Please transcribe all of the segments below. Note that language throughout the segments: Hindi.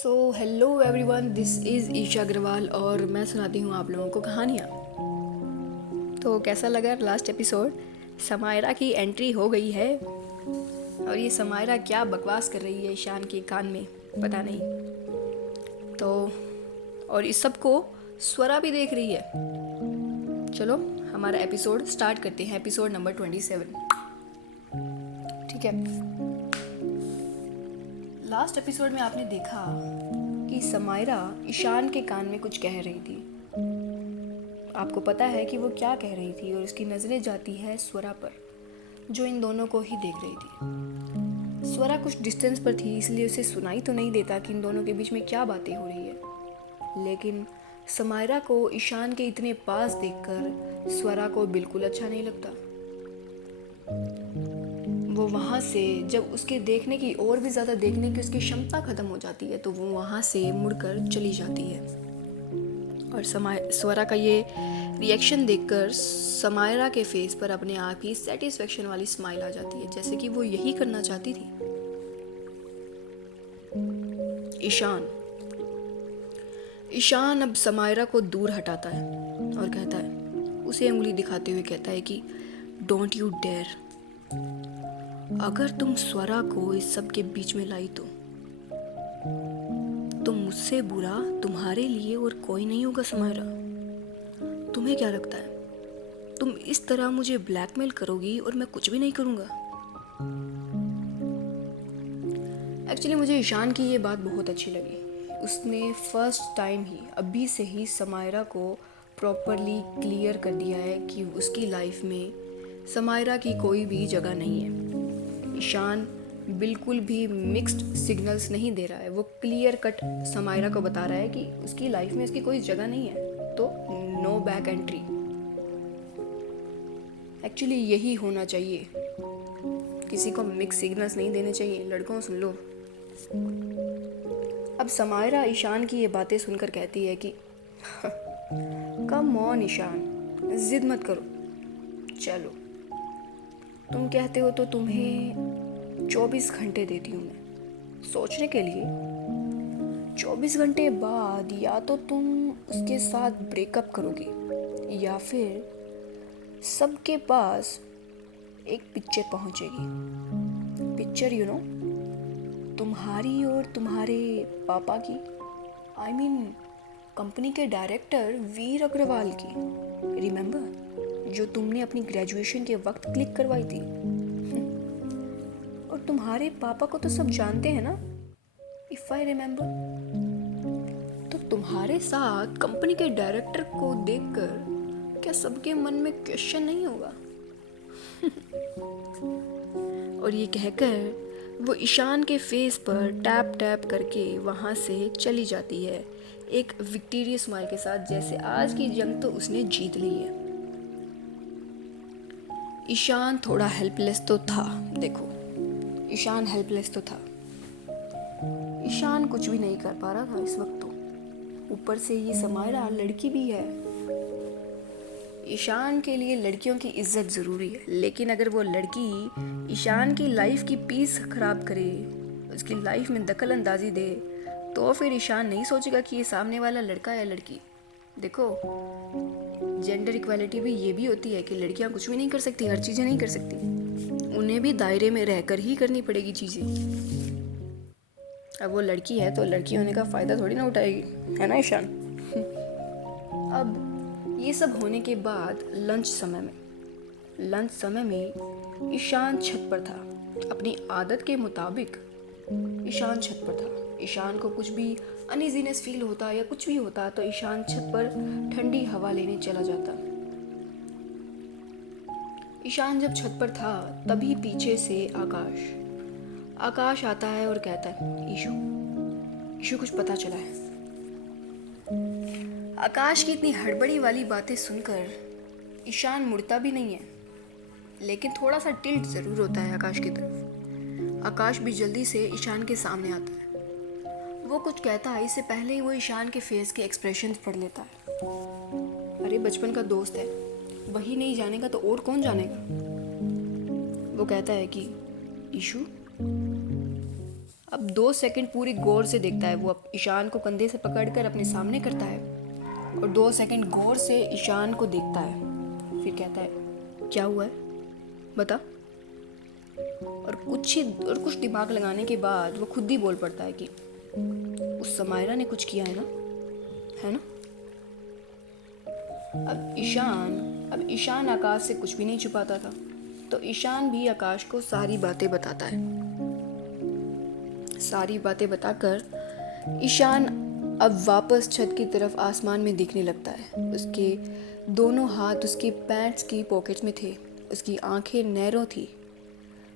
So hello everyone, this is Isha Agarwal और मैं सुनाती हूँ आप लोगों को कहानियाँ। तो कैसा लगा लास्ट एपिसोड? समायरा की एंट्री हो गई है और ये समायरा क्या बकवास कर रही है ईशान के कान में, पता नहीं। तो और इस सब को स्वरा भी देख रही है। चलो हमारा एपिसोड स्टार्ट करते हैं, एपिसोड नंबर 27। ठीक है। लास्ट एपिसोड में आपने देखा कि समायरा ईशान के कान में कुछ कह रही थी। आपको पता है कि वो क्या कह रही थी और उसकी नज़रें जाती है स्वरा पर, जो इन दोनों को ही देख रही थी। स्वरा कुछ डिस्टेंस पर थी, इसलिए उसे सुनाई तो नहीं देता कि इन दोनों के बीच में क्या बातें हो रही है। लेकिन समायरा को ईशान के इतने पास देखकर स्वरा को बिल्कुल अच्छा नहीं लगता। वो वहाँ से जब उसके देखने की और भी ज़्यादा देखने की उसकी क्षमता ख़त्म हो जाती है तो वो वहाँ से मुड़कर चली जाती है। और स्वरा का ये रिएक्शन देखकर समायरा के फेस पर अपने आप ही सेटिस्फेक्शन वाली स्माइल आ जाती है, जैसे कि वो यही करना चाहती थी। ईशान अब समायरा को दूर हटाता है और कहता है, उसे उंगली दिखाते हुए कहता है कि डोंट यू डेयर, अगर तुम स्वरा को इस सब के बीच में लाई तो मुझसे बुरा तुम्हारे लिए और कोई नहीं होगा समायरा। तुम्हें क्या लगता है तुम इस तरह मुझे ब्लैकमेल करोगी और मैं कुछ भी नहीं करूँगा? एक्चुअली मुझे ईशान की ये बात बहुत अच्छी लगी। उसने फर्स्ट टाइम ही अभी से ही समायरा को प्रॉपरली क्लियर कर दिया है कि उसकी लाइफ में समायरा की कोई भी जगह नहीं है। ईशान बिल्कुल भी मिक्स्ड सिग्नल्स नहीं दे रहा है, वो क्लियर कट समायरा को बता रहा है कि उसकी लाइफ में उसकी कोई जगह नहीं है, तो नो बैक एंट्री। एक्चुअली यही होना चाहिए, किसी को मिक्स सिग्नल्स नहीं देने चाहिए। लड़कों सुन लो। अब समायरा ईशान की ये बातें सुनकर कहती है कि कम ऑन ईशान, जिद मत करो, चलो तुम कहते हो तो तुम्हें 24 घंटे देती हूँ मैं सोचने के लिए। 24 घंटे बाद या तो तुम उसके साथ ब्रेकअप करोगी या फिर सबके पास एक पिक्चर पहुँचेगी। पिक्चर यू नो, तुम्हारी और तुम्हारे पापा की, आई मीन कंपनी के डायरेक्टर वीर अग्रवाल की। रिमेंबर, जो तुमने अपनी ग्रेजुएशन के वक्त क्लिक करवाई थी। और तुम्हारे पापा को तो सब जानते हैं ना, इफ आई रिमेंबर। तो तुम्हारे साथ कंपनी के डायरेक्टर को देखकर क्या सबके मन में क्वेश्चन नहीं होगा? और ये कहकर वो ईशान के फेस पर टैप टैप करके वहाँ से चली जाती है, एक विक्टोरियस स्माइल के साथ, जैसे आज की जंग तो उसने जीत ली है। ईशान थोड़ा हेल्पलेस तो था। देखो, ईशान हेल्पलेस तो था। ईशान कुछ भी नहीं कर पा रहा था इस वक्त। तो ऊपर से ये समायरा लड़की भी है। ईशान के लिए लड़कियों की इज्जत ज़रूरी है, लेकिन अगर वो लड़की ईशान की लाइफ की पीस ख़राब करे, उसकी लाइफ में दखल अंदाजी दे, तो फिर ईशान नहीं सोचेगा कि ये सामने वाला लड़का या लड़की। देखो, जेंडर इक्वालिटी भी ये भी होती है कि लड़कियां कुछ भी नहीं कर सकती, हर चीज़ें नहीं कर सकती, उन्हें भी दायरे में रहकर ही करनी पड़ेगी चीज़ें। अब वो लड़की है तो लड़की होने का फ़ायदा थोड़ी ना उठाएगी, है ना ईशान? अब ये सब होने के बाद लंच समय में ईशान छत पर था। अपनी आदत के मुताबिक ईशान छत पर था। ईशान को कुछ भी अनइजीनेस फील होता या कुछ भी होता तो ईशान छत पर ठंडी हवा लेने चला जाता। ईशान जब छत पर था तभी पीछे से आकाश आता है और कहता है, ईशु कुछ पता चला है। आकाश की इतनी हड़बड़ी वाली बातें सुनकर ईशान मुड़ता भी नहीं है, लेकिन थोड़ा सा टिल्ट ज़रूर होता है आकाश की तरफ। आकाश भी जल्दी से ईशान के सामने आता है। वो कुछ कहता है, इससे पहले ही वो ईशान के फेस के एक्सप्रेशंस पढ़ लेता है। अरे बचपन का दोस्त है, वही नहीं जानेगा तो और कौन जानेगा। वो कहता है कि ईशु, अब अब 2 सेकंड पूरी गौर से देखता है। वो अब ईशान को कंधे से पकड़कर अपने सामने करता है और 2 सेकंड गौर से ईशान को देखता है। फिर कहता है, क्या हुआ है बता। और कुछ दिमाग लगाने के बाद वो खुद ही बोल पड़ता है कि उस समायरा ने कुछ किया है ना, है ना। अब ईशान आकाश से कुछ भी नहीं छुपाता था, तो ईशान भी आकाश को सारी बातें बताता है। सारी बातें बताकर ईशान अब वापस छत की तरफ आसमान में दिखने लगता है। उसके दोनों हाथ उसके पैंट्स की पॉकेट में थे, उसकी आंखें नैरो थी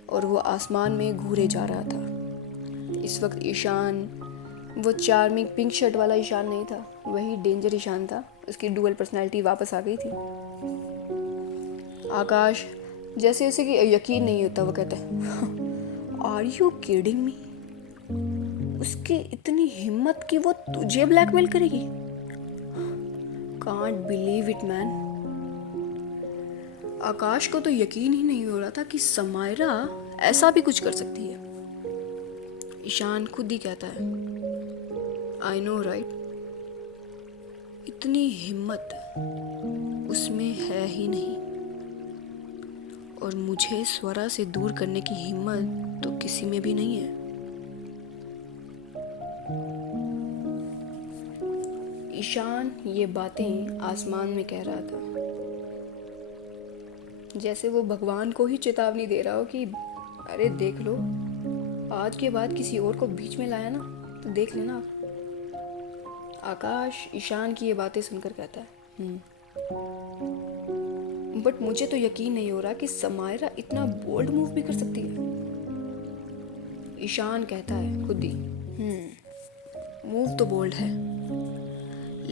और वो आसमान में घूरे जा रहा था। इस वक्त ईशान वो चार्मिंग पिंक शर्ट वाला ईशान नहीं था, वही डेंजर ईशान था। उसकी डुअल पर्सनैलिटी वापस आ गई थी। आकाश जैसे उसे कि यकीन नहीं होता, वो कहता है, आर यू किडिंग मी। उसकी इतनी हिम्मत कि वो तुझे ब्लैकमेल करेगी। Can't believe it man. Akash को तो यकीन ही नहीं हो रहा था कि समायरा ऐसा भी कुछ कर सकती है। ईशान खुद ही कहता है, आई नो राइट, इतनी हिम्मत उसमें है ही नहीं, और मुझे स्वरा से दूर करने की हिम्मत तो किसी में भी नहीं है। ईशान ये बातें आसमान में कह रहा था, जैसे वो भगवान को ही चेतावनी दे रहा हो कि अरे देख लो, आज के बाद किसी और को बीच में लाया ना तो देख लेना आप। आकाश ईशान की ये बातें सुनकर कहता है, बट मुझे तो यकीन नहीं हो रहा कि समायरा इतना बोल्ड मूव भी कर सकती है। ईशान कहता है खुद ही, मूव तो बोल्ड है,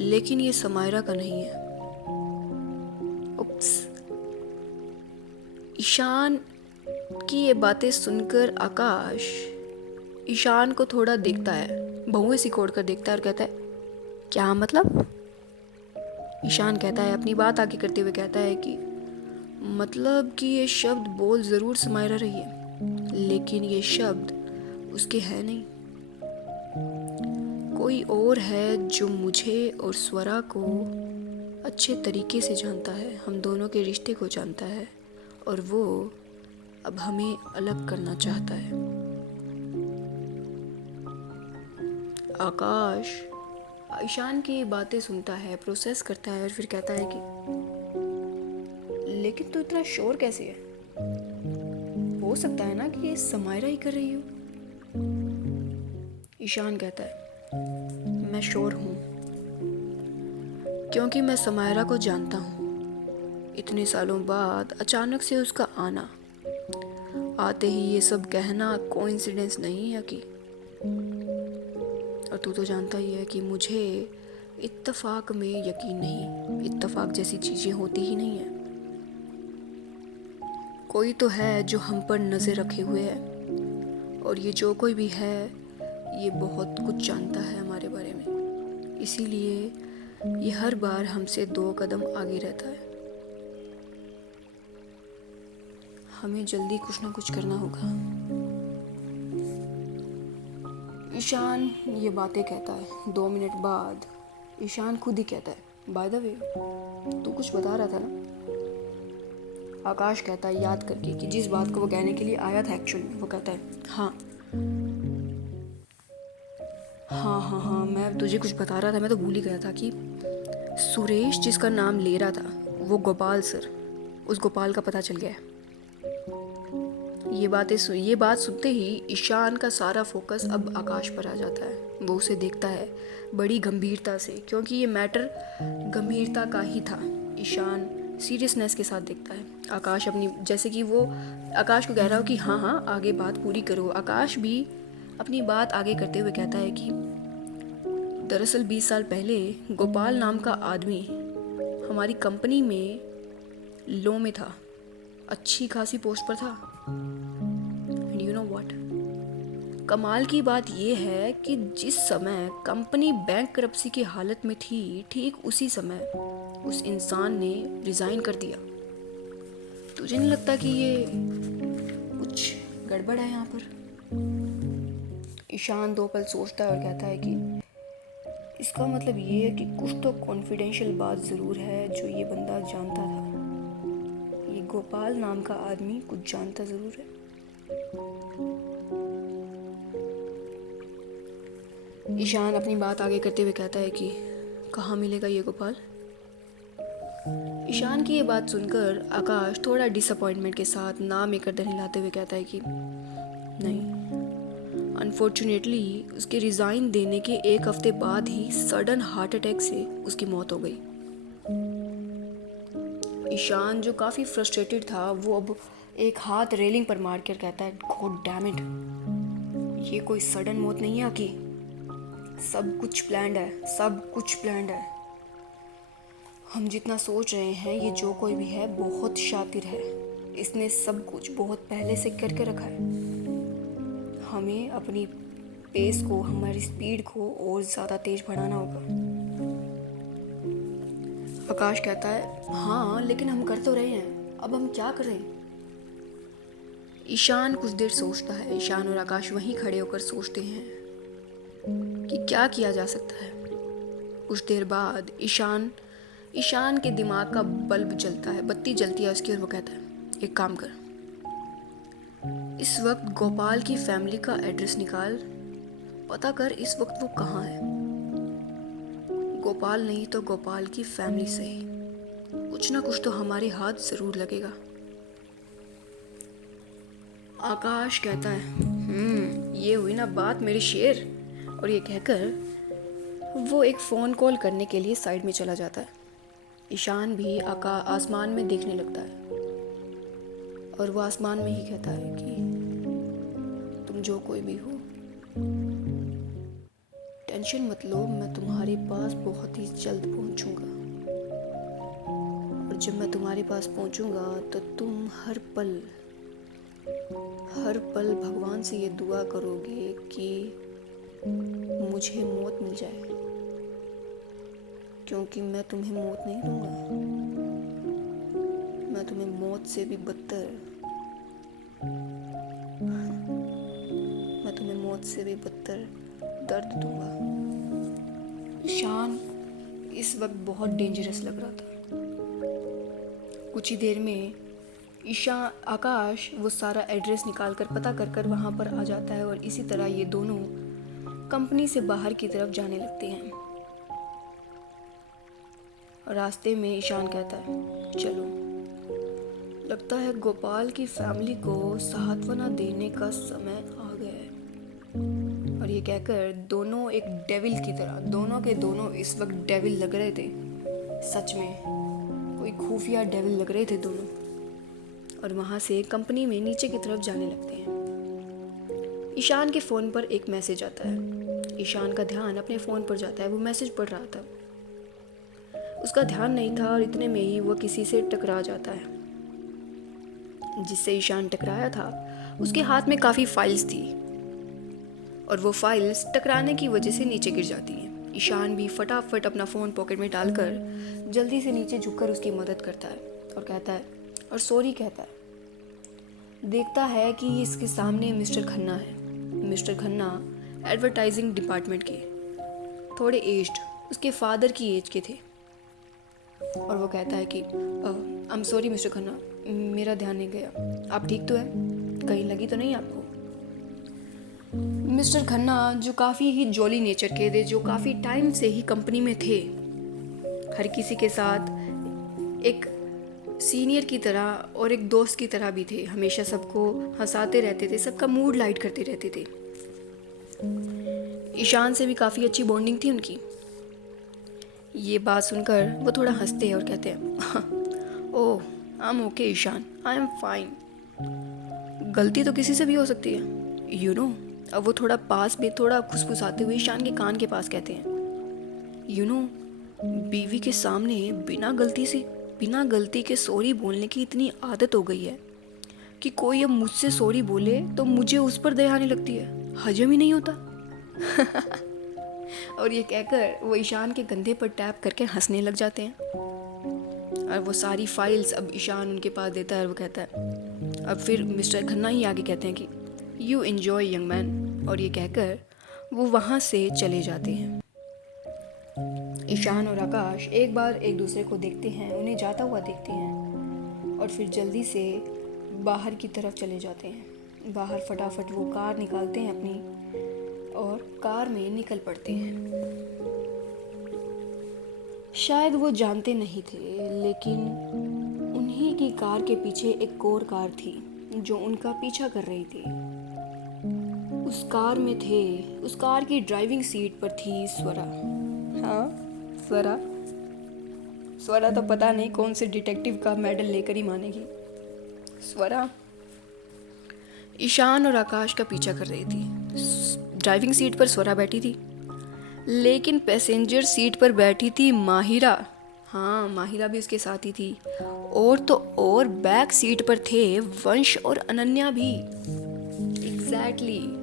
लेकिन ये समायरा का नहीं है। उप्स। ईशान की ये बातें सुनकर आकाश ईशान को थोड़ा देखता है, भौंवे सिकोड़ कर देखता है और कहता है, क्या मतलब। ईशान कहता है, अपनी बात आगे करते हुए कहता है कि मतलब कि ये शब्द बोल ज़रूर समायरा रही है, लेकिन ये शब्द उसके है नहीं। कोई और है जो मुझे और स्वरा को अच्छे तरीके से जानता है, हम दोनों के रिश्ते को जानता है, और वो अब हमें अलग करना चाहता है। आकाश ईशान की बातें सुनता है, प्रोसेस करता है और फिर कहता है कि लेकिन तू इतना श्योर कैसे है। हो सकता है ना कि ये समायरा ही कर रही हो। ईशान कहता है, मैं श्योर हूँ, क्योंकि मैं समायरा को जानता हूँ। इतने सालों बाद अचानक से उसका आना, आते ही ये सब कहना कोइंसिडेंस नहीं है कि, और तू तो जानता ही है कि मुझे इत्तेफाक में यकीन नहीं। इत्तेफाक जैसी चीज़ें होती ही नहीं है। कोई तो है जो हम पर नज़र रखे हुए है, और ये जो कोई भी है ये बहुत कुछ जानता है हमारे बारे में, इसीलिए ये हर बार हमसे 2 कदम आगे रहता है। हमें जल्दी कुछ ना कुछ करना होगा। ईशान ये बातें कहता है। 2 मिनट बाद ईशान खुद ही कहता है, बाय द वे तू कुछ बता रहा था ना। आकाश कहता है याद करके कि जिस बात को वो कहने के लिए आया था एक्चुअल में। वो कहता है, हाँ, मैं तुझे कुछ बता रहा था, मैं तो भूल ही गया था कि सुरेश जिसका नाम ले रहा था वो गोपाल सर, उस गोपाल का पता चल गया है। ये बात सुनते ही ईशान का सारा फोकस अब आकाश पर आ जाता है। वो उसे देखता है बड़ी गंभीरता से, क्योंकि ये मैटर गंभीरता का ही था। ईशान सीरियसनेस के साथ देखता है। आकाश अपनी, जैसे कि वो आकाश को कह रहा हो कि हाँ आगे बात पूरी करो। आकाश भी अपनी बात आगे करते हुए कहता है कि दरअसल 20 साल पहले गोपाल नाम का आदमी हमारी कंपनी में लो में था, अच्छी खासी पोस्ट पर था। एंड यू नो व्हाट, कमाल की बात यह है कि जिस समय कंपनी बैंक करप्सी की हालत में थी, ठीक उसी समय उस इंसान ने रिज़ाइन कर दिया। तुझे नहीं लगता कि ये कुछ गड़बड़ है यहाँ पर। ईशान 2 पल सोचता है और कहता है कि इसका मतलब ये है कि कुछ तो कॉन्फिडेंशियल बात ज़रूर है जो ये बंदा जानता था। ये गोपाल नाम का आदमी कुछ जानता ज़रूर है। ईशान अपनी बात आगे करते हुए कहता है कि कहाँ मिलेगा ये गोपाल। ईशान की ये बात सुनकर आकाश थोड़ा डिसअपॉइंटमेंट के साथ ना में गर्दन हिलाते हुए कहता है कि नहीं, अनफॉर्चुनेटली उसके रिज़ाइन देने के 1 हफ्ते बाद ही सडन हार्ट अटैक से उसकी मौत हो गई। ईशान जो काफ़ी फ्रस्ट्रेटेड था वो अब एक हाथ रेलिंग पर मार कर कहता है गॉड डैम इट, ये कोई सडन मौत नहीं है आकी, सब कुछ प्लान्ड है, सब कुछ प्लान्ड है। हम जितना सोच रहे हैं ये जो कोई भी है बहुत शातिर है, इसने सब कुछ बहुत पहले से करके रखा है। हमें अपनी पेस को, हमारी स्पीड को और ज़्यादा तेज बढ़ाना होगा। आकाश कहता है हाँ लेकिन हम कर तो रहे हैं, अब हम क्या करें। ईशान कुछ देर सोचता है। ईशान और आकाश वहीं खड़े होकर सोचते हैं कि क्या किया जा सकता है। कुछ देर बाद ईशान के दिमाग का बल्ब जलता है, बत्ती जलती है उसकी, और वो कहता है एक काम कर, इस वक्त गोपाल की फैमिली का एड्रेस निकाल, पता कर इस वक्त वो कहाँ है। गोपाल नहीं तो गोपाल की फैमिली सही, कुछ ना कुछ तो हमारे हाथ जरूर लगेगा। आकाश कहता है ये हुई ना बात मेरे शेर, और ये कहकर वो एक फ़ोन कॉल करने के लिए साइड में चला जाता है। ईशान भी आसमान में देखने लगता है और वो आसमान में ही कहता है कि तुम जो कोई भी हो टेंशन मत लो, मैं तुम्हारे पास बहुत ही जल्द पहुंचूंगा, और जब मैं तुम्हारे पास पहुंचूंगा तो तुम हर पल भगवान से ये दुआ करोगे कि मुझे मौत मिल जाए, क्योंकि मैं तुम्हें मौत नहीं दूंगा, मैं तुम्हें मौत से भी बदतर दर्द दूंगा। ईशान इस वक्त बहुत डेंजरस लग रहा था। कुछ ही देर में आकाश वो सारा एड्रेस निकाल कर पता कर वहाँ पर आ जाता है, और इसी तरह ये दोनों कंपनी से बाहर की तरफ जाने लगते हैं। और रास्ते में ईशान कहता है चलो, लगता है गोपाल की फैमिली को सांत्वना देने का समय आ गया है। और ये कहकर दोनों एक डेविल की तरह, दोनों के दोनों इस वक्त डेविल लग रहे थे, सच में कोई खुफिया डेविल लग रहे थे दोनों। और वहाँ से कंपनी में नीचे की तरफ जाने लगते हैं। ईशान के फ़ोन पर एक मैसेज आता है। ईशान का ध्यान अपने फ़ोन पर जाता है, वो मैसेज पढ़ रहा था, उसका ध्यान नहीं था, और इतने में ही वो किसी से टकरा जाता है। जिससे ईशान टकराया था उसके हाथ में काफ़ी फाइल्स थी, और वो फाइल्स टकराने की वजह से नीचे गिर जाती हैं। ईशान भी फटाफट अपना फ़ोन पॉकेट में डालकर जल्दी से नीचे झुककर उसकी मदद करता है और कहता है, और सॉरी कहता है। देखता है कि इसके सामने मिस्टर खन्ना है। मिस्टर खन्ना एडवर्टाइजिंग डिपार्टमेंट के, थोड़े एज्ड, उसके फादर की एज के थे। और वो कहता है कि I am sorry mister Khanna, मेरा ध्यान नहीं गया, आप ठीक तो हैं, कहीं लगी तो नहीं आपको। मिस्टर खन्ना जो काफ़ी ही जॉली नेचर के थे, जो काफ़ी टाइम से ही कंपनी में थे, हर किसी के साथ एक सीनियर की तरह और एक दोस्त की तरह भी थे, हमेशा सबको हंसाते रहते थे, सबका मूड लाइट करते रहते थे। ईशान से भी काफ़ी अच्छी बॉन्डिंग थी उनकी। ये बात सुनकर वो थोड़ा हंसते हैं और कहते हैं oh I am okay Ishaan, I am fine. गलती तो किसी से भी हो सकती है यू नो। अब वो थोड़ा पास में थोड़ा खुसफुसाते हुए ईशान के कान के पास कहते हैं यू नो, बीवी के सामने बिना गलती के सॉरी बोलने की इतनी आदत हो गई है कि कोई अब मुझसे सॉरी बोले तो मुझे उस पर दया आने लगती है, हजम ही नहीं होता। और ये कहकर वो ईशान के कंधे पर टैप करके हंसने लग जाते हैं। और वो सारी फाइल्स अब ईशान उनके पास देता है और वो कहता है, अब फिर मिस्टर खन्ना ही आगे कहते हैं कि यू एन्जॉय यंग मैन। और ये कहकर वो वहाँ से चले जाते हैं। ईशान और आकाश एक बार एक दूसरे को देखते हैं, उन्हें जाता हुआ देखते हैं और फिर जल्दी से बाहर की तरफ चले जाते हैं। बाहर फटाफट वो कार निकालते हैं अपनी और कार में निकल पड़ते हैं। शायद वो जानते नहीं थे, लेकिन उन्हीं की कार के पीछे एक और कार थी जो उनका पीछा कर रही थी। उस कार की ड्राइविंग सीट पर थी स्वरा। हाँ, स्वरा तो पता नहीं कौन से डिटेक्टिव का मेडल लेकर ही मानेगी। स्वरा ईशान और आकाश का पीछा कर रही थी। ड्राइविंग सीट पर स्वरा बैठी थी, लेकिन पैसेंजर सीट पर बैठी थी माहिरा। हाँ, माहिरा भी उसके साथ ही थी। और तो और बैक सीट पर थे वंश और अनन्या भी। एग्जैक्टली।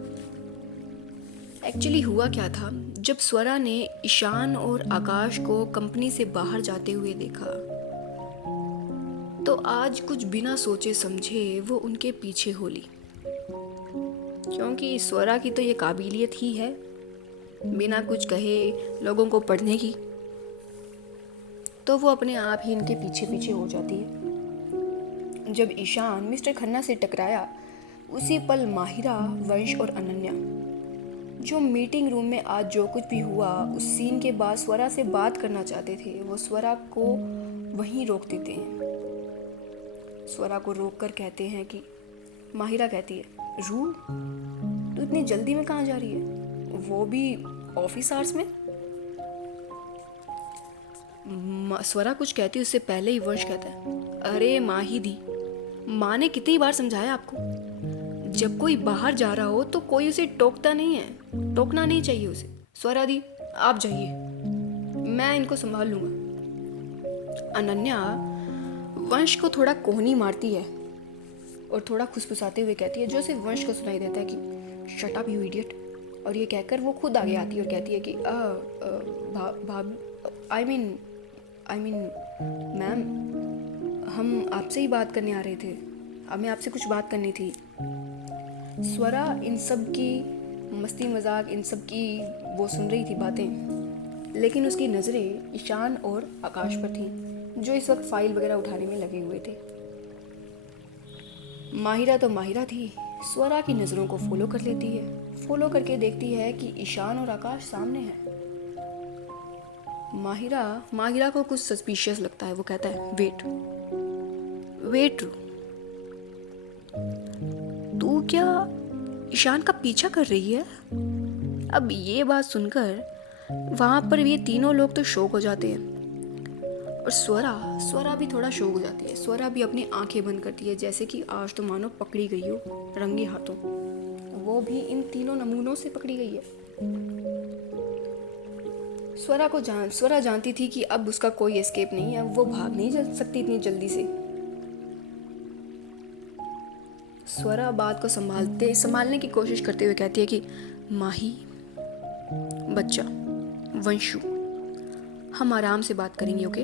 एक्चुअली हुआ क्या था, जब स्वरा ने ईशान और आकाश को कंपनी से बाहर जाते हुए देखा तो आज कुछ बिना सोचे समझे वो उनके पीछे हो ली, क्योंकि स्वरा की तो ये काबिलियत ही है बिना कुछ कहे लोगों को पढ़ने की, तो वो अपने आप ही इनके पीछे पीछे हो जाती है। जब ईशान मिस्टर खन्ना से टकराया, उसी पल माहिरा, वंश और अनन्या, जो मीटिंग रूम में आज जो कुछ भी हुआ उस सीन के बाद स्वरा से बात करना चाहते थे, वो स्वरा को वहीं रोक देते हैं। स्वरा को रोककर कहते हैं कि माहिरा कहती है, रू, तू इतनी जल्दी में कहाँ जा रही है, वो भी ऑफिस आवर्स में। स्वरा कुछ कहती है उससे पहले ही वंश कहता है, अरे माही दी, माँ ने कितनी बार समझाया आपको, जब कोई बाहर जा रहा हो तो कोई उसे टोकता नहीं है, टोकना नहीं चाहिए उसे। स्वरा दी, आप जाइए, मैं इनको संभाल लूँगा। अनन्या वंश को थोड़ा कोहनी मारती है और थोड़ा खुसफुसाते हुए कहती है, जो सिर्फ वंश को सुनाई देता है कि शट अप यू इडियट। और ये कहकर वो खुद आगे आती है और कहती है कि आई मीन मैम, हम आपसे ही बात करने आ रहे थे, हमें आपसे कुछ बात करनी थी। स्वरा इन सब की मस्ती मजाक, इन सब की वो सुन रही थी बातें, लेकिन उसकी नज़रें ईशान और आकाश पर थीं, जो इस वक्त फाइल वगैरह उठाने में लगे हुए थे। माहिरा तो माहिरा थी, स्वरा की नज़रों को फॉलो कर लेती है। फॉलो करके देखती है कि ईशान और आकाश सामने हैं। माहिरा को कुछ सस्पिशियस लगता है। वो कहता है, वेट, तू क्या ईशान का पीछा कर रही है? अब ये बात सुनकर वहाँ पर ये तीनों लोग तो शॉक हो जाते हैं और स्वरा भी थोड़ा शॉक हो जाती है। स्वरा भी अपनी आंखें बंद करती है, जैसे कि आज तो मानो पकड़ी गई हो रंगे हाथों। वो भी इन तीनों नमूनों से पकड़ी गई है। स्वरा जानती थी कि अब उसका कोई एस्केप नहीं है, वो भाग नहीं जा सकती इतनी जल्दी से। स्वरा बात को संभालने की कोशिश करते हुए कहती है कि माही, बच्चा, वंशु, हम आराम से बात करेंगे, ओके?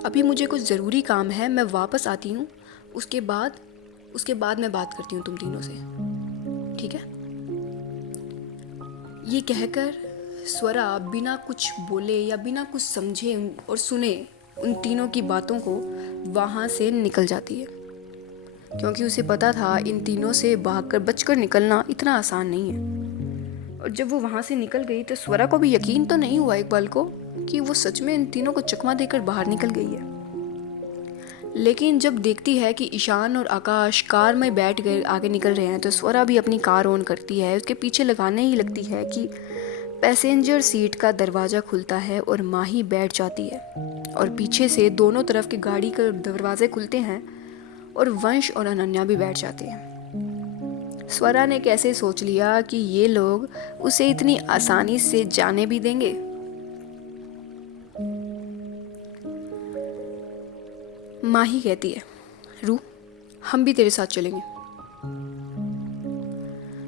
अभी मुझे कुछ ज़रूरी काम है, मैं वापस आती हूँ, उसके बाद मैं बात करती हूँ तुम तीनों से, ठीक है? ये कहकर स्वरा बिना कुछ बोले या बिना कुछ समझे और सुने उन तीनों की बातों को वहाँ से निकल जाती है, क्योंकि उसे पता था इन तीनों से भागकर बचकर निकलना इतना आसान नहीं है। और जब वो वहाँ से निकल गई तो स्वरा को भी यकीन तो नहीं हुआ एक पल को कि वो सच में इन तीनों को चकमा देकर बाहर निकल गई है। लेकिन जब देखती है कि ईशान और आकाश कार में बैठ गए आगे निकल रहे हैं, तो स्वरा भी अपनी कार ऑन करती है। उसके पीछे लगाने ही लगती है कि पैसेंजर सीट का दरवाज़ा खुलता है और माही बैठ जाती है और पीछे से दोनों तरफ के गाड़ी के दरवाजे खुलते हैं और वंश और अनन्या भी बैठ जाते हैं। स्वरा ने कैसे सोच लिया कि ये लोग उसे इतनी आसानी से जाने भी देंगे? माही कहती है, रू, हम भी तेरे साथ चलेंगे।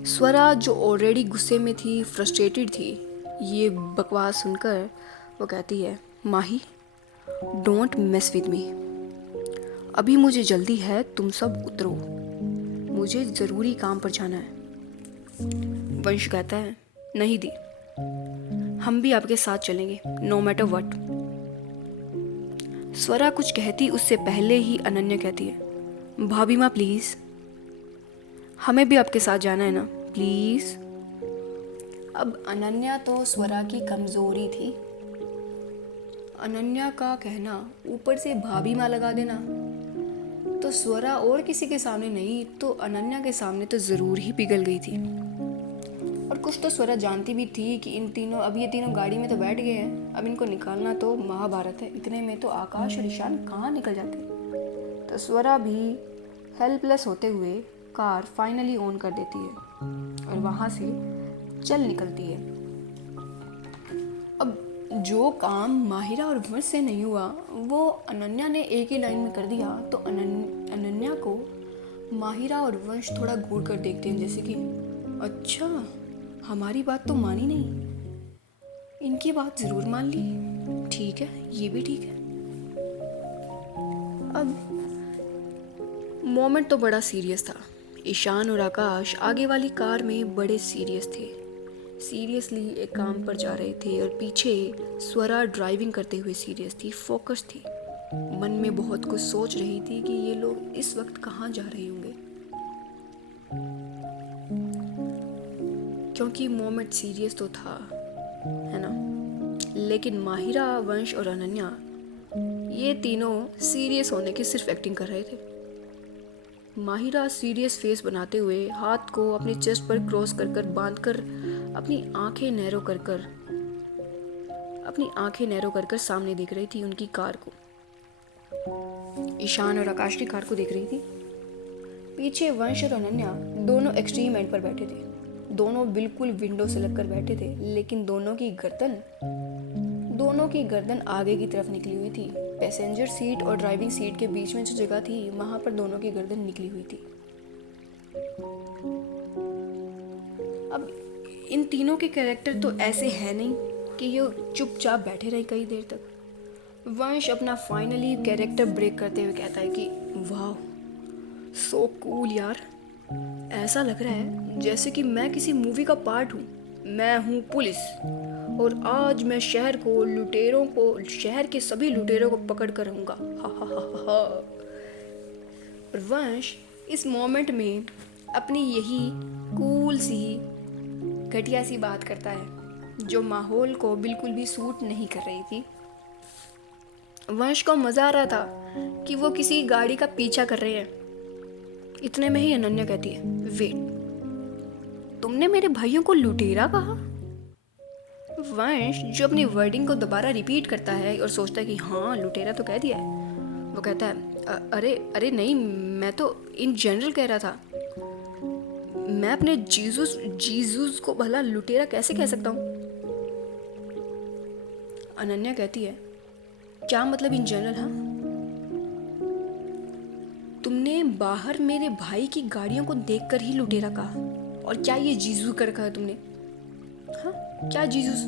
स्वरा जो ऑलरेडी गुस्से में थी, फ्रस्ट्रेटेड थी, ये बकवास सुनकर वो कहती है, माही, डोंट मेस विद मी, अभी मुझे जल्दी है, तुम सब उतरो, मुझे ज़रूरी काम पर जाना है। वंश कहता है, नहीं दी। हम भी आपके साथ चलेंगे, नो मैटर व्हाट। स्वरा कुछ कहती उससे पहले ही अनन्या कहती है, भाभी माँ प्लीज़, हमें भी आपके साथ जाना है ना, प्लीज़। अब अनन्या तो स्वरा की कमज़ोरी थी। अनन्या का कहना ऊपर से भाभी माँ लगा देना, तो स्वरा और किसी के सामने नहीं तो अनन्या के सामने तो ज़रूर ही पिघल गई थी। और कुछ तो स्वरा जानती भी थी कि अब ये तीनों गाड़ी में तो बैठ गए हैं, अब इनको निकालना तो महाभारत है। इतने में तो आकाश और ईशान कहाँ निकल जाते। तो स्वरा भी हेल्पलेस होते हुए कार फाइनली ऑन कर देती है और वहाँ से चल निकलती है। अब जो काम माहिरा और वंश से नहीं हुआ वो अनन्या ने एक ही लाइन में कर दिया, तो अनन्या को माहिरा और वंश थोड़ा घूर कर देखते हैं, जैसे कि अच्छा हमारी बात तो मानी नहीं, इनकी बात ज़रूर मान ली, ठीक है, ये भी ठीक है। अब मोमेंट तो बड़ा सीरियस था। ईशान और आकाश आगे वाली कार में बड़े सीरियस थे, सीरियसली एक काम पर जा रहे थे, और पीछे स्वरा ड्राइविंग करते हुए सीरियस थी, फोकस थी, मन में बहुत कुछ सोच रही थी कि ये लोग इस वक्त कहाँ जा रहे होंगे, क्योंकि मोमेंट सीरियस तो था, है ना। लेकिन माहिरा, वंश और अनन्या ये तीनों सीरियस होने की सिर्फ एक्टिंग कर रहे थे। माहिरा सीरियस फेस बनाते हुए हाथ को अपने चेस्ट पर क्रॉस कर कर बांध कर अपनी आंखें नैरो कर कर सामने देख रही थी उनकी कार को। ईशान और आकाश की कार को देख रही थी। पीछे वंश और अनन्या दोनों एक्सट्रीम एंड पर बैठे थे, दोनों बिल्कुल विंडो से लगकर बैठे थे, लेकिन दोनों की गर्दन आगे की तरफ निकली हुई थी। पैसेंजर सीट और ड्राइविंग सीट के बीच में जो जगह थी वहां पर दोनों की गर्दन निकली हुई थी। अब इन तीनों के कैरेक्टर तो ऐसे है नहीं कि ये चुपचाप बैठे रहे कई देर तक। वंश अपना फाइनली कैरेक्टर ब्रेक करते हुए कहता है कि वाह सो कूल यार, ऐसा लग रहा है जैसे कि मैं किसी मूवी का पार्ट हूँ। मैं हूँ पुलिस और आज मैं शहर के सभी लुटेरों को पकड़ कर रहूँगा, हा हा हा हा। और वंश इस मोमेंट में अपनी यही कूल सी घटिया सी बात करता है जो माहौल को बिल्कुल भी सूट नहीं कर रही थी। वंश को मज़ा आ रहा था कि वो किसी गाड़ी का पीछा कर रहे हैं। इतने में ही अनन्या कहती है, वेट, तुमने मेरे भाइयों को लुटेरा कहा? वंश जो अपनी वर्डिंग को दोबारा रिपीट करता है और सोचता है कि हाँ लुटेरा तो कह दिया है, वो कहता है अरे नहीं, मैं तो इन जनरल कह रहा था, मैं अपने जीजूस को भला लुटेरा कैसे कह सकता हूँ? अनन्या कहती है, क्या मतलब इन जनरल? हाँ, तुमने बाहर मेरे भाई की गाड़ियों को देखकर ही लुटेरा कहा, और क्या ये जीजू कर रखा है तुमने? हाँ, क्या जीजूस?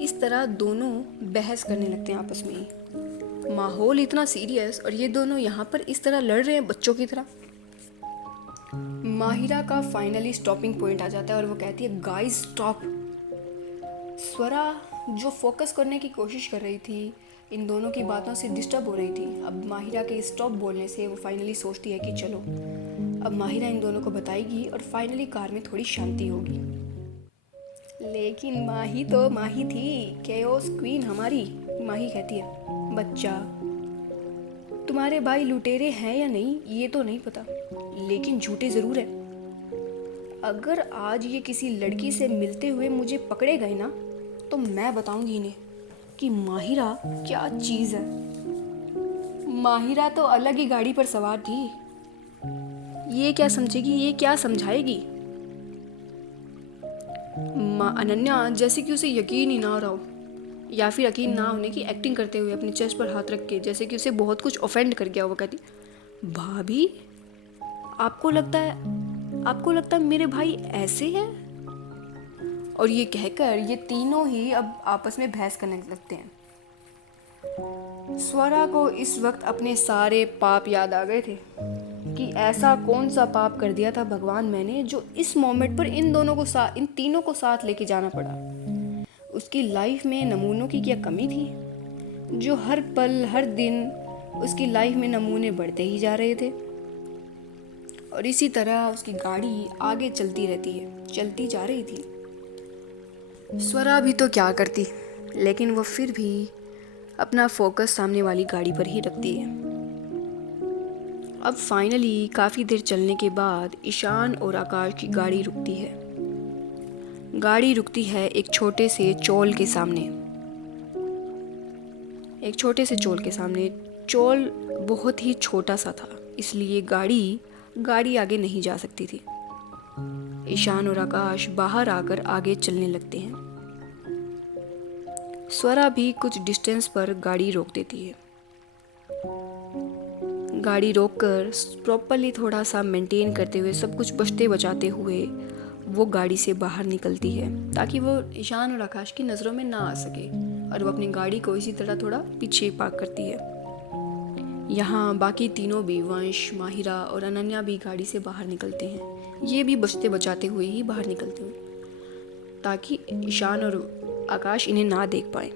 इस तरह दोनों बहस करने लगते हैं आपस में ही। माहौल इतना सीरियस और ये दोनों यहाँ पर इस तरह लड़ रहे हैं बच्चों की तरह। माहिरा का फाइनली स्टॉपिंग पॉइंट आ जाता है और वो कहती है, गाइस स्टॉप। स्वरा जो फोकस करने की कोशिश कर रही थी, इन दोनों की बातों से डिस्टर्ब हो रही थी। अब माहिरा के स्टॉप बोलने से वो फाइनली सोचती है कि चलो अब माहिरा इन दोनों को बताएगी और फाइनली कार में थोड़ी शांति होगी। लेकिन माही तो माही थी, केओस क्वीन हमारी। माही कहती है, बच्चा तुम्हारे भाई लुटेरे हैं या नहीं ये तो नहीं पता, लेकिन झूठे ज़रूर हैं। अगर आज ये किसी लड़की से मिलते हुए मुझे पकड़े गए ना, तो मैं बताऊंगी इन्हें कि माहिरा क्या चीज़ है। माहिरा तो अलग ही गाड़ी पर सवार थी, ये क्या समझेगी, ये क्या समझाएगी। अनन्या जैसे कि उसे यकीन ही ना हो रहा हो, या फिर यकीन ना होने की एक्टिंग करते हुए अपने चेस्ट पर हाथ रख के जैसे कि उसे बहुत कुछ ऑफेंड कर गया। वो कहती, भाभी आपको लगता है मेरे भाई ऐसे हैं? और ये कहकर ये तीनों ही अब आपस में बहस करने लगते हैं। स्वरा को इस वक्त अपने सारे पाप याद आ गए थे। कि ऐसा कौन सा पाप कर दिया था भगवान मैंने जो इस मोमेंट पर इन तीनों को साथ लेके जाना पड़ा। उसकी लाइफ में नमूनों की क्या कमी थी जो हर पल हर दिन उसकी लाइफ में नमूने बढ़ते ही जा रहे थे। और इसी तरह उसकी गाड़ी आगे चलती जा रही थी। स्वरा भी तो क्या करती, लेकिन वो फिर भी अपना फोकस सामने वाली गाड़ी पर ही रखती है। अब फाइनली काफ़ी देर चलने के बाद ईशान और आकाश की गाड़ी रुकती है। गाड़ी रुकती है एक छोटे से चौल के सामने। चौल बहुत ही छोटा सा था, इसलिए गाड़ी आगे नहीं जा सकती थी। ईशान और आकाश बाहर आकर आगे चलने लगते हैं। स्वरा भी कुछ डिस्टेंस पर गाड़ी रोक देती है। गाड़ी रोककर प्रॉपरली थोड़ा सा मेंटेन करते हुए, सब कुछ बचते बचाते हुए वो गाड़ी से बाहर निकलती है ताकि वो ईशान और आकाश की नज़रों में ना आ सके, और वो अपनी गाड़ी को इसी तरह थोड़ा पीछे पार्क करती है। यहाँ बाकी तीनों भी, वंश, माहिरा और अनन्या भी गाड़ी से बाहर निकलते हैं। ये भी बचते बचाते हुए ही बाहर निकलते हैं ताकि ईशान और आकाश इन्हें ना देख पाए।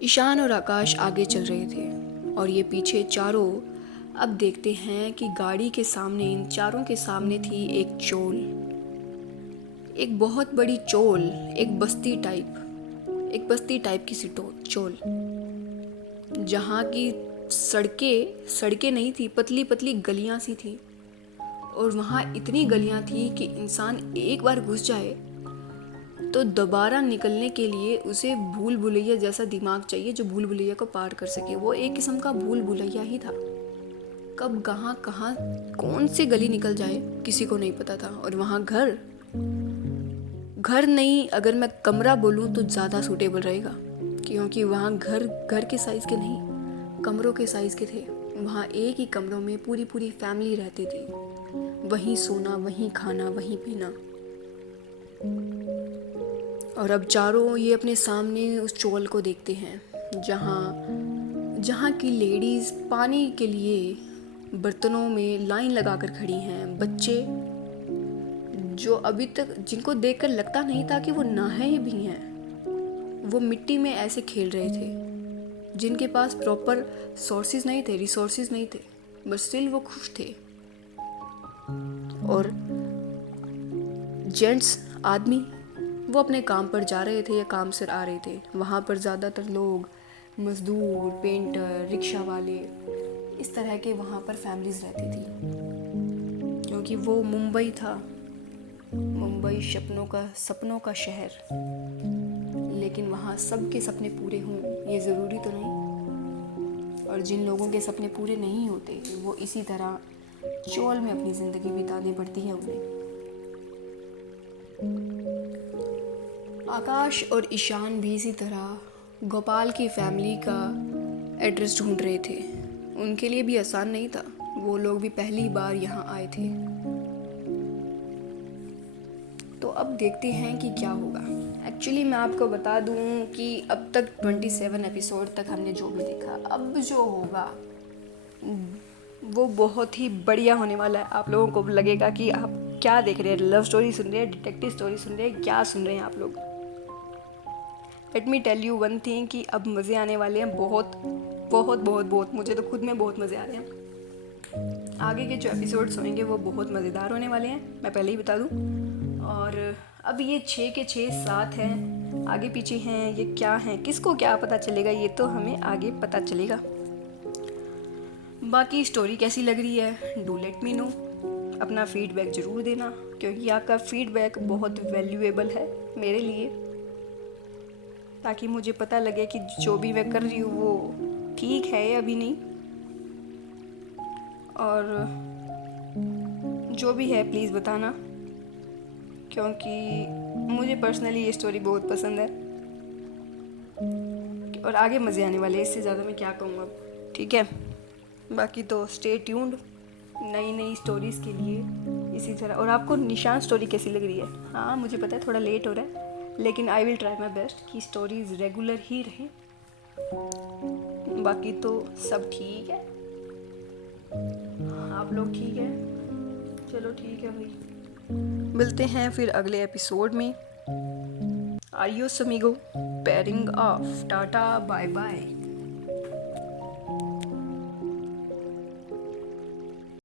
ईशान और आकाश आगे चल रहे थे और ये पीछे चारों। अब देखते हैं कि गाड़ी के सामने, इन चारों के सामने थी एक चोल, एक बहुत बड़ी चोल, एक बस्ती टाइप की सी चोल, जहाँ की सड़कें नहीं थी, पतली पतली गलियाँ सी थी। और वहाँ इतनी गलियाँ थी कि इंसान एक बार घुस जाए तो दोबारा निकलने के लिए उसे भूल भुलैया जैसा दिमाग चाहिए जो भूल भुलैया को पार कर सके। वो एक किस्म का भूल भुलैया ही था। कब कहाँ कौन सी गली निकल जाए किसी को नहीं पता था। और वहाँ घर नहीं, अगर मैं कमरा बोलूँ तो ज़्यादा सूटेबल रहेगा, क्योंकि वहाँ घर के साइज़ के नहीं, कमरों के साइज़ के थे। वहाँ एक ही कमरों में पूरी फैमिली रहती थी। वहीं सोना, वहीं खाना, वहीं पीना। और अब चारों ये अपने सामने उस चोल को देखते हैं जहाँ की लेडीज़ पानी के लिए बर्तनों में लाइन लगाकर खड़ी हैं। बच्चे जो अभी तक, जिनको देखकर लगता नहीं था कि वो नहाए भी हैं, वो मिट्टी में ऐसे खेल रहे थे, जिनके पास प्रॉपर रिसोर्सेज नहीं थे, बस स्टिल वो खुश थे। और जेंट्स, आदमी, वो अपने काम पर जा रहे थे या काम से आ रहे थे। वहाँ पर ज़्यादातर लोग मज़दूर, पेंटर, रिक्शा वाले, इस तरह के वहाँ पर फैमिलीज़ रहती थी, क्योंकि वो मुंबई था। मुंबई सपनों का शहर। लेकिन वहाँ सबके सपने पूरे हों ये ज़रूरी तो नहीं। और जिन लोगों के सपने पूरे नहीं होते, वो इसी तरह चौल में अपनी ज़िंदगी बितानी पड़ती है उन्हें। आकाश और ईशान भी इसी तरह गोपाल की फैमिली का एड्रेस ढूंढ रहे थे। उनके लिए भी आसान नहीं था, वो लोग भी पहली बार यहाँ आए थे। तो अब देखते हैं कि क्या होगा। एक्चुअली मैं आपको बता दूँ कि अब तक 27 एपिसोड तक हमने जो भी देखा, अब जो होगा वो बहुत ही बढ़िया होने वाला है। आप लोगों को लगेगा कि आप क्या देख रहे हैं, लव स्टोरी सुन रहे हैं, डिटेक्टिव स्टोरी सुन रहे हैं, क्या सुन रहे हैं आप लोग। Let me tell you one thing कि अब मज़े आने वाले हैं, बहुत। मुझे तो खुद में बहुत मज़े आ रहे हैं। आगे के जो एपिसोड्स होंगे वो बहुत मज़ेदार होने वाले हैं, मैं पहले ही बता दूं। और अब ये 6 के 6 साथ हैं, आगे पीछे हैं, ये क्या हैं, किसको क्या पता चलेगा, ये तो हमें आगे पता चलेगा। बाकी स्टोरी कैसी लग रही है, डू लेट मी नो। अपना फीडबैक ज़रूर देना, क्योंकि आपका फीडबैक बहुत वैल्यूएबल है मेरे लिए, ताकि मुझे पता लगे कि जो भी मैं कर रही हूँ वो ठीक है या भी नहीं। और जो भी है प्लीज़ बताना, क्योंकि मुझे पर्सनली ये स्टोरी बहुत पसंद है और आगे मज़े आने वाले, इससे ज़्यादा मैं क्या कहूँ अब। ठीक है, बाकी तो स्टे ट्यून्ड नई स्टोरीज़ के लिए इसी तरह। और आपको निशान स्टोरी कैसी लग रही है? हाँ मुझे पता है थोड़ा लेट हो रहा है, लेकिन I will try my best कि स्टोरीज़ रेगुलर ही रहें। बाकी तो सब ठीक है। आप लोग ठीक है? चलो ठीक है भाई, मिलते हैं फिर अगले एपिसोड में। आइयो समीगो, पैरिंग ऑफ, टाटा बाय बाय।